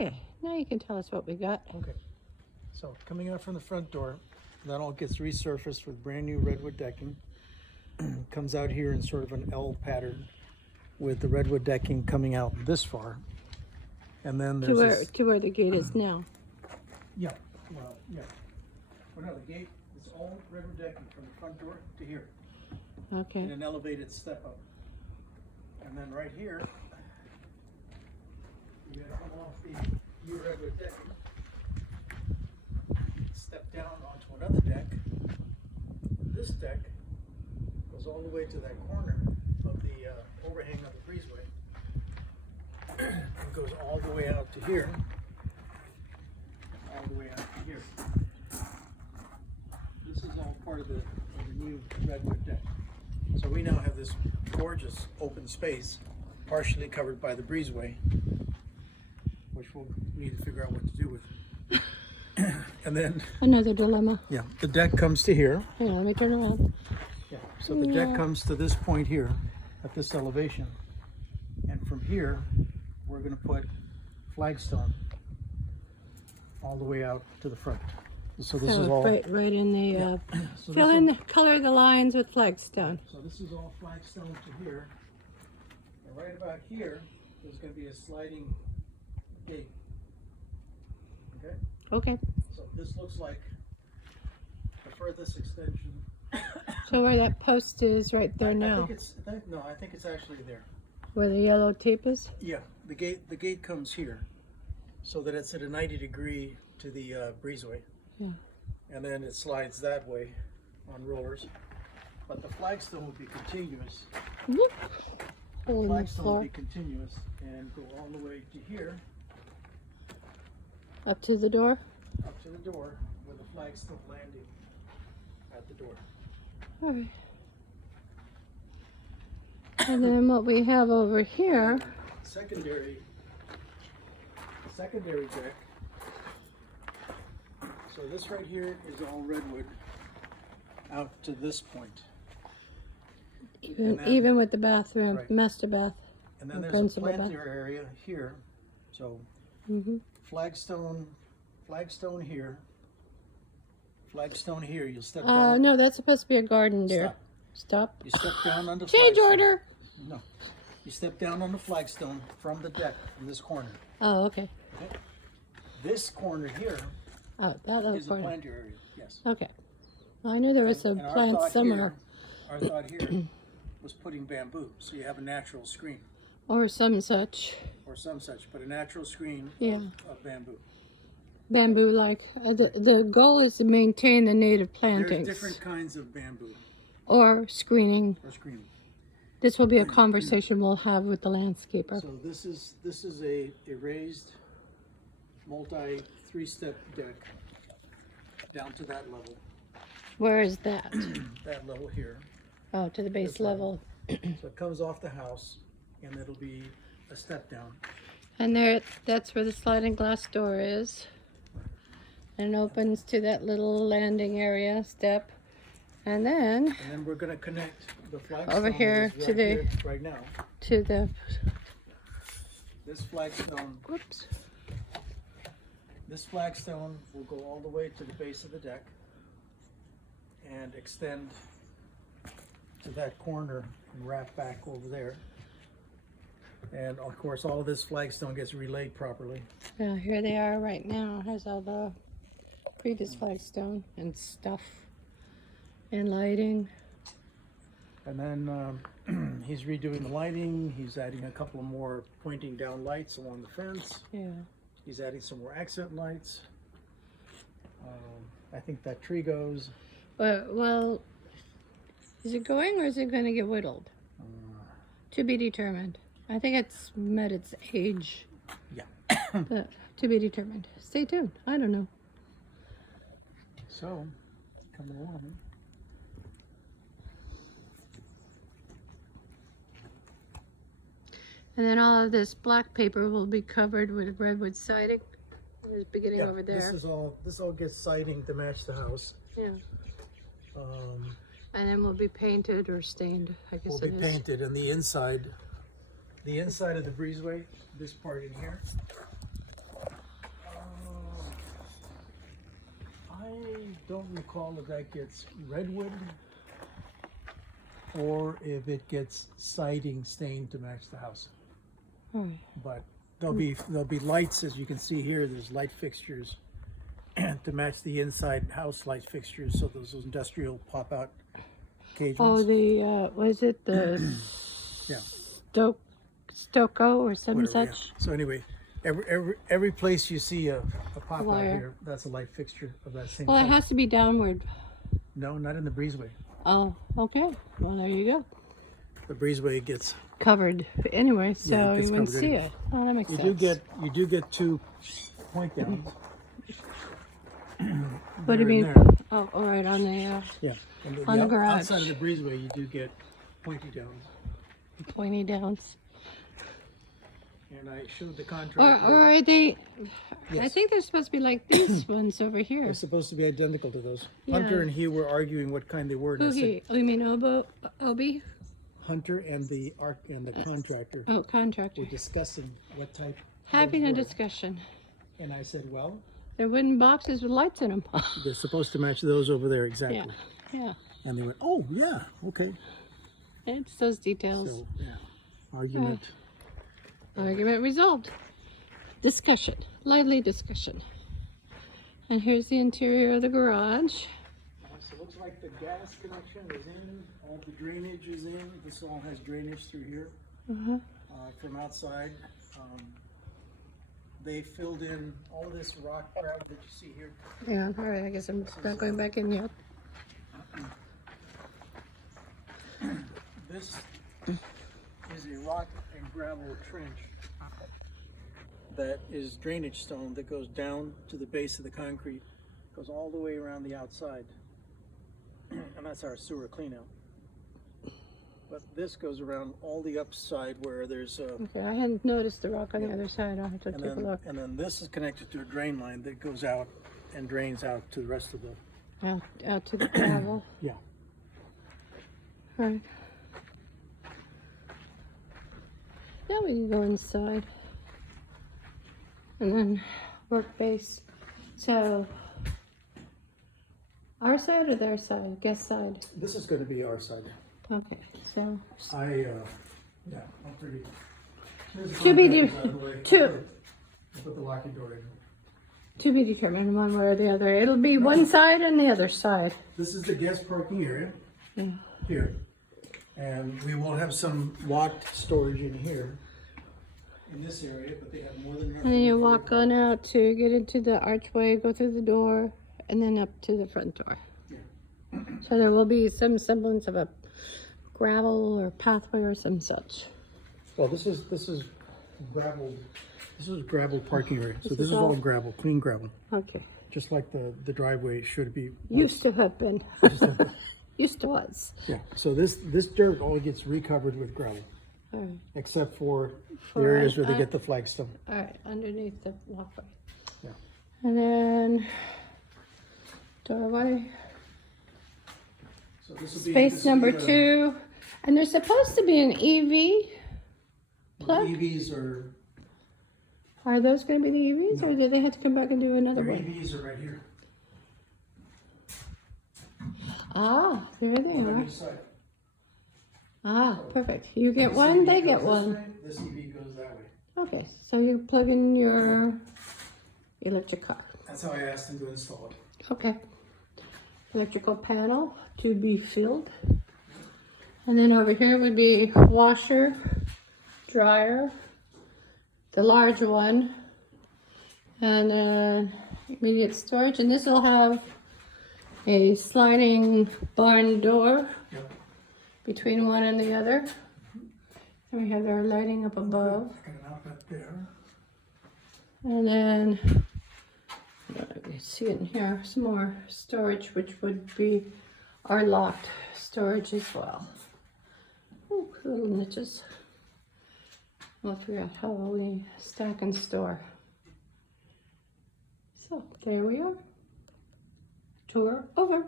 Okay, now you can tell us what we got. Okay. So coming out from the front door, that all gets resurfaced with brand new redwood decking. Comes out here in sort of an L pattern with the redwood decking coming out this far. And then there's To where the gate is now. Yeah, well, yeah. Well, no, the gate is all redwood decking from the front door to here. Okay. In an elevated step up. And then right here, you gotta come off the new redwood decking, step down onto another deck. This deck goes all the way to that corner of the overhang of the breezeway. It goes all the way out to here. All the way out to here. This is all part of the new redwood deck. So we now have this gorgeous open space, partially covered by the breezeway, which we'll need to figure out what to do with. And then Another dilemma. yeah, the deck comes to here. Hang on, let me turn around. Yeah, so the deck comes to this point here at this elevation. And from here, we're going to put flagstone all the way out to the front. So this is all right in the, so fill in, color the lines with flagstone. So this is all flagstone to here. And right about here, there's going to be a sliding gate. Okay? Okay. So this looks like the furthest extension. So where that post is right there I now, think it's actually there. where the yellow tape is? Yeah, the gate comes here, so that it's at a 90-degree to the breezeway. Yeah. And then it slides that way on rollers. But the flagstone will be continuous. Whoop. The Hole in the flagstone will floor. be continuous and go all the way to here, Up to the door? up to the door, with a flagstone landing at the door. All right. And then what we have over here, Secondary deck. So this right here is all redwood out to this point. And then- even with the bathroom, Right. master bath. And then The there's a principal planter area here. So flagstone here. Flagstone here. You'll step down. No, that's supposed to be a garden, dear. Stop. You step down on the Change flagstone. order. No. You step down on the flagstone from the deck, from this corner. Oh, okay. Okay? This corner here Oh, that little is a corner. planter area. Yes. Okay. I knew there was a And our plant thought somewhere. Our thought here was putting bamboo, so you have a natural screen Or some such. or some such, but a natural screen Yeah. of bamboo. Bamboo like. The goal is to maintain the native There's plantings. different kinds of bamboo Or screening. or screening. This will be a conversation we'll have with the landscaper. So this is a raised multi three-step deck down to that level. Where is that? That level here. Oh, to the base This level. So it comes off the house and it'll be a step down. And there, that's where the sliding glass door is. And it opens to that little landing area step. And then And then we're gonna connect the flagstone Over here that is to the- here right now. to the, This flagstone whoops. This flagstone will go all the way to the base of the deck and extend to that corner and wrap back over there. And of course, all of this flagstone gets relayed properly. Yeah, here they are right now. Here's all the previous flagstone and stuff and lighting. And then he's redoing the lighting. He's adding a couple of more pointing down lights along the fence. Yeah. He's adding some more accent lights. I think that tree goes. Well, is it going or is it going to get whittled? To be determined. I think it's met its age. Yeah. But to be determined. Stay tuned. I don't know. So, coming along. And then all of this black paper will be covered with redwood siding. It's beginning over there. This all gets siding to match the house. Yeah. And then will be painted or stained, I guess Will it be is. painted, and the inside of the breezeway, this part in here, don't recall if that gets redwood or if it gets siding stained to match the house. But there'll be lights, as you can see here. There's light fixtures to match the inside house light fixtures. So those industrial pop out cage Oh, ones. the was it the Yeah. Stoco or some Whatever, yeah. such? So anyway, every place you see a pop out Wire. here, that's a light fixture of that same Well, it type. has to be downward. No, not in the breezeway. Oh, okay. Well, there you go. The breezeway gets. Covered anyway, so Yeah, it gets you wouldn't covered see anyway. it. Oh, that makes You sense. do get 2 point downs. What do you there mean? and there. Oh, all right, on the Yeah. And On the out- garage. outside of the breezeway, you do get pointy downs. pointy downs. And I showed the Or contractor. are they? I Yes. think they're supposed to be like these ones over here. They're supposed to be identical to those. Yeah. Hunter and he were arguing what kind they were. And Who I said, he? Oh, you mean Obi? Hunter and the contractor Oh, contractor. were discussing what type. Having a those were. discussion. And I said, well, They're wooden boxes with lights in them. they're supposed to match those over there exactly. Yeah, yeah. And they went, oh yeah, okay. It's those details. So yeah, argument. Argument resolved. Discussion. Lively discussion. And here's the interior of the garage. So it looks like the gas connection is in, all the drainage is in. This all has drainage through here from outside. They filled in all of this rock crowd that you see here. Yeah, all right. I guess I'm not going back in yet. This is a rock and gravel trench that is drainage stone that goes down to the base of the concrete, goes all the way around the outside, and that's our sewer cleanout. But this goes around all the upside where there's Okay, I hadn't noticed the rock on the other side. I'll have to and take a look. then this is connected to a drain line that goes out and drains out to the rest of the. Out to the gravel. Yeah. All right. Now we can go inside. And then work base. So, our side or their side? Guest side? This is going to be our side. Okay, so. Yeah, I'm pretty. Here's the To be contractors out of the way. Put the locking door in. To be determined one way or the other. It'll be one side and the other side. This is the guest parking area. Yeah. Here. And we will have some locked storage in here, in this area, but they have more than enough. And then you room for walk the car. on out to get into the archway, go through the door, and then up to the front door. Yeah. So there will be some semblance of a gravel or pathway or some such. Well, this is gravel. This is gravel parking area. So This this is is all all- gravel, clean gravel, Okay. just like the driveway should be. Used to have been. Just like that. Used to was. Yeah. So this dirt all gets recovered with gravel, All right. except for the For areas us, where they get the flagstone. All right. Underneath the walkway. Yeah. And then doorway. So this will be Space this will number be the- 2. And there's supposed to be an EV plug. EVs are. Are those going to be the EVs, or do they have to come back and do another Their one? EVs are right here. Ah, there they On are. each side. Ah, perfect. You get This one, EV they goes get this one. way, this EV goes that way. Okay, so you plug in your electric car. That's how I asked them to install it. Okay. Electrical panel to be filled. And then over here would be washer, dryer, the large one, and then immediate storage. And this will have a sliding barn door Yep. between one and the other. And we have our lighting up above. Got an outlet there. And then, you see it in here, some more storage, which would be our locked storage as well. Ooh, little niches. We'll figure out how we stack and store. So, there we are. Tour over.